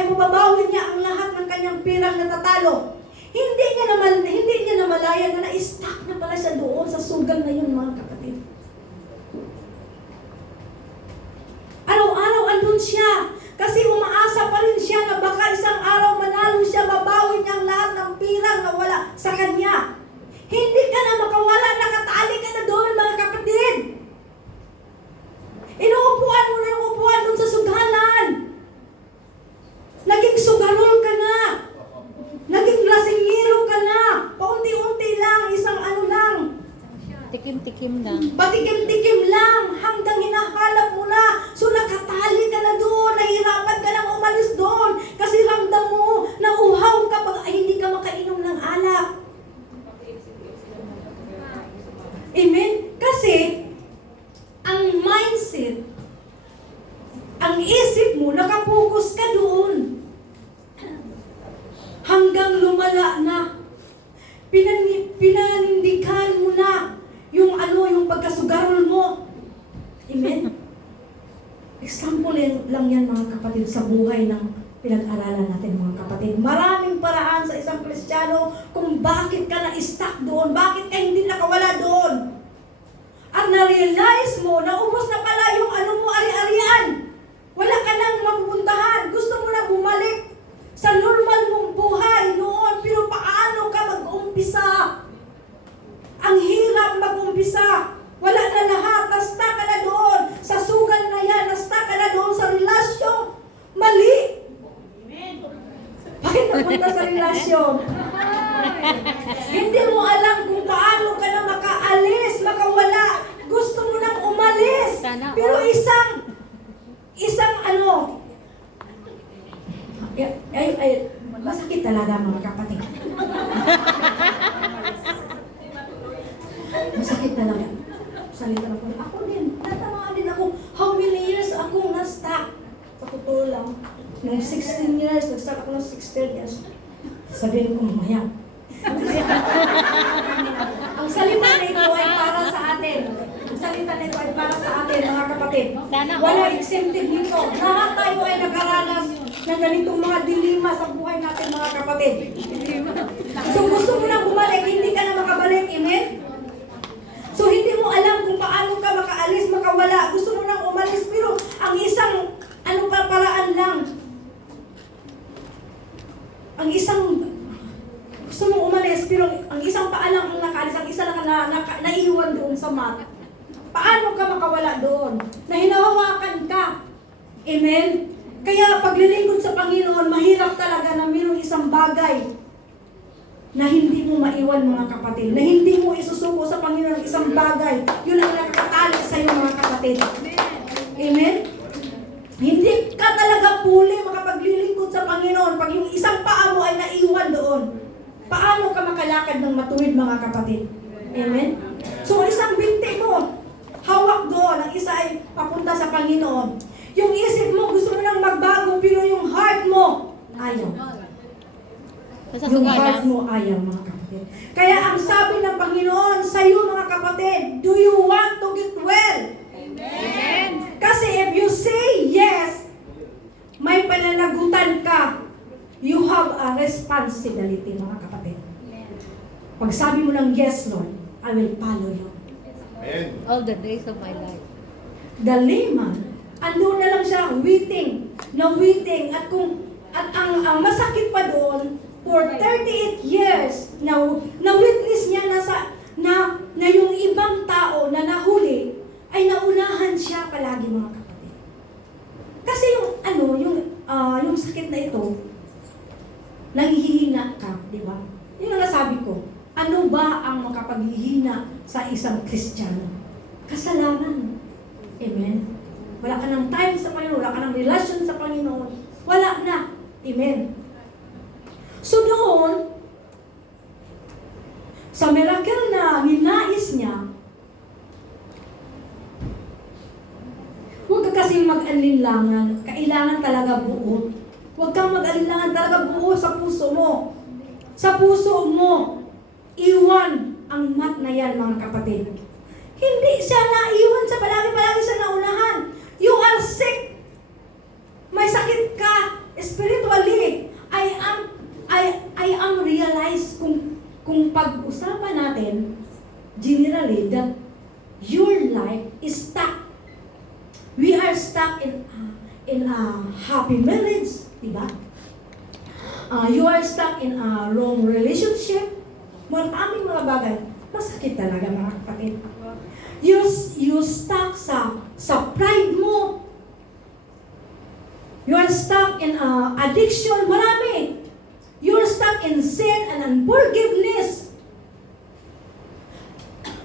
ay mababawi niya ang lahat ng kanyang pirang natatalo. Hindi niya namalayan na na-stuck na pala siya doon sa sugal na yun, mga kapatid. Araw-araw andun siya. Kasi umaasa pa rin siya na baka isang araw manalo siya, mabawi niya ang lahat ng pirang na wala sa kanya. Hindi ka na makawala, nakatali ka na doon, mga kapatid. Inuupuan mo na yung upuan doon sa sughanan. Naging sugarol ka na. Naging lasingiro ka na. Paunti-unti lang, isang ano lang. Tikim-tikim lang. Patikim-tikim lang hanggang hinahanap mo na. So nakatali ka na doon, nahihirapan ka nang umalis doon. Kasi ramdam mo na uhaw ka pag hindi ka makainom ng alak. Amen? Kasi ang mindset, ang isip mo, nakapokus ka doon. Hanggang lumala na. Pinanindigan mo na yung pagkasugarol mo. Amen? Example lang yan, mga kapatid, sa buhay ng pinag-aralan natin, mga kapatid. Maraming paraan sa isang Kristiyano kung bakit ka na-stuck doon, bakit ka hindi nakawala doon. At na-realize mo, naubos na pala yung ari-arian. Wala ka nang mapupuntahan. Gusto mo na bumalik sa normal mong buhay noon. Pero paano ka mag-umpisa? Ang hirap mag-umpisa. Wala na lahat. Nasta ka na doon. Sa sugal na yan. Nasta ka na doon sa relasyon. Mali. Bakit napunta sa relasyon? Hindi mo alam kung paano ka na makaalis, makawala. Gusto mo nang umalis. Pero isang masakit talaga, mga kapatid. Masakit talaga. Salita na po. Ako din. Natamaan din ako. How many years akong na-stuck? Sa totoo lang. Nung 16 years, nag-start ako ng 16 years. Sabihin ko mamaya. Ang salita na ito ay para sa atin. Ang salita na ito ay para sa atin, mga kapatid. Wala exempted dito. Lahat tayo ay nakaranas ng ganitong mga dilema sa buhay natin, mga kapatid. So gusto mo nang bumalik, hindi ka na makabalik. Amen? So hindi mo alam kung paano ka makaalis, makawala. Gusto mo nang umalis, pero ang isang paraan lang. Ang isang gusto mong umalis, pero ang isang paa lang ang nakaalis, ang isa lang naiiwan doon sa mat. Paano ka makawala doon? Na hinahawakan ka. Amen? Kaya paglilingkod sa Panginoon, mahirap talaga na mayroong isang bagay na hindi mo maiwan, mga kapatid. Na hindi mo isusuko sa Panginoon isang bagay. Yun ang nakakatali sa iyo, mga kapatid. Amen? Hindi ka talaga puli makapaglilingkod sa Panginoon pag yung isang paa mo ay naiwan doon. Paano ka makalakad ng matuwid, mga kapatid? Amen? So, isang binti mo, hawak doon. Ang isa ay papunta sa Panginoon. Yung isip mo, gusto mo nang magbago, pero yung heart mo, ayaw. Yung heart mo, ayaw, mga kapatid. Kaya ang sabi ng Panginoon sa iyo, mga kapatid, do you want to get well? Amen. Kasi if you say yes, may pananagutan ka. You have a responsibility, mga kapatid. Pag sabi mo ng yes, Lord, I will follow you. Amen. All the days of my life. The layman, andun na lang siya, waiting. At ang masakit pa doon, for 38 years, na-witness niya na yung ibang tao na nahuli, ay naunahan siya palagi, mga kapatid. Kasi yung sakit na ito, nanghihina ka, di ba? Yun ang nasabi ko. Ano ba ang makapaghihina sa isang Kristiyano? Kasalanan. Amen? Wala ka ng time sa Panginoon, wala ka ng relasyon sa Panginoon. Wala na. Amen? So doon, sa miracle na ninais niya, huwag ka kasing mag-alinlangan. Kailangan talaga buo. Huwag kang mag-alinlangan, talaga buo sa puso mo. Sa puso mo, iwan ang mat na yan, mga kapatid. Hindi siya naiwan sa palagi siya naunahan. You are sick. May sakit ka. Spiritual finally that your life is stuck. We are stuck in a happy marriage, diba? You are stuck in a wrong relationship. Maraming mga bagay. Masakit talaga mga kapatid. You stuck sa pride mo. You are stuck in addiction. Marami. You are stuck in sin and unforgiveness.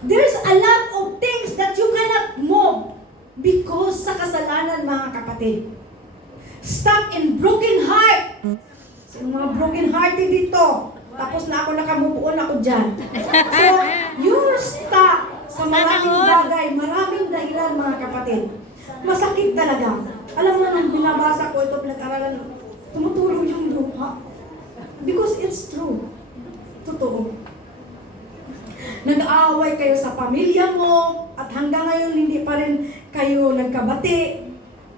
There's a lot of things that you cannot move because sa kasalanan, mga kapatid. Stuck in broken heart. So, mga broken hearted dito. Tapos na ako nakamubuon ako dyan. So, you're stuck sa maraming bagay, maraming dahilan, mga kapatid. Masakit talaga. Alam mo, nung binabasa ko ito, pinag-aralan, tumutulog yung luha. Because it's true. Totoo. Nag-aaway kayo sa pamilya mo, at hanggang ngayon hindi pa rin kayo nagkabati.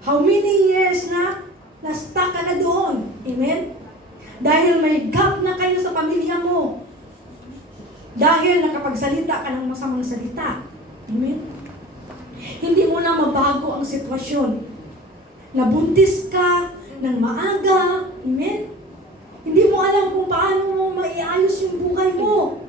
How many years na na-stuck ka na doon? Amen? Dahil may gap na kayo sa pamilya mo. Dahil nakapagsalita ka ng masamang salita. Amen? Hindi mo na mabago ang sitwasyon. Nabuntis ka ng maaga. Amen? Hindi mo alam kung paano mo maiayos yung buhay mo.